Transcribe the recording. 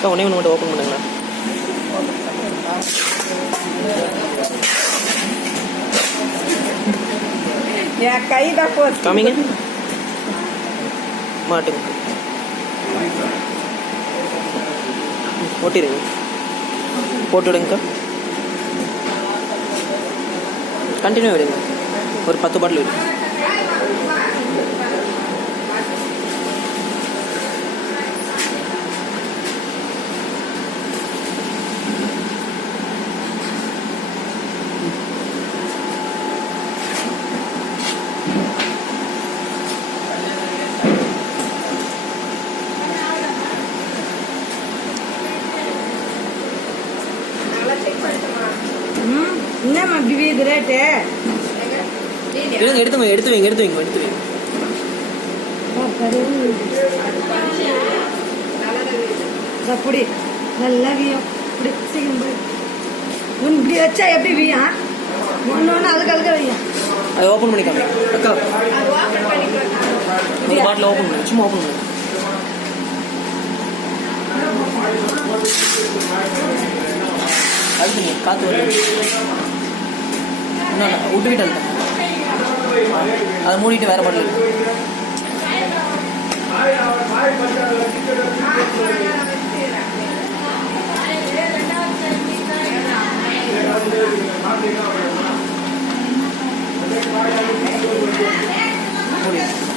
அக்கா ஒன்றே ஒன்று மட்டும் ஓப்பன் பண்ணுங்களேன். என் கை தான் போச்சு காமிங்க. மாட்டுங்க. ஓட்டிடுங்க. போட்டு விடுங்கக்கா கண்டினியூ விடுங்க ஒரு பத்து பாட்டில் விடுங்க ம் என்னம்மா இப்படி வீது ரேட்டு எடுத்து வைங்க எடுத்து வைங்க எடுத்து வைங்க எடுத்து வைங்க அப்படி நல்லா வீயும். இப்படி சீக்கிரம் போய் உன் இப்படி வச்சா எப்படி வீயா? ஒன்று ஒன்று அழுக்க அழுக்க வையும் அதை ஓப்பன் பண்ணி காமி அக்கா பாட்டில் ஓப்பன் பண்ணு சும்மா ஓப்பன் பண்ணு. அழுத்துங்க காற்று வருது. இன்னும் விட்டுக்கிட்டு அழுத்தம் அதை மூடிட்டு வேற பாட்டில் மூடி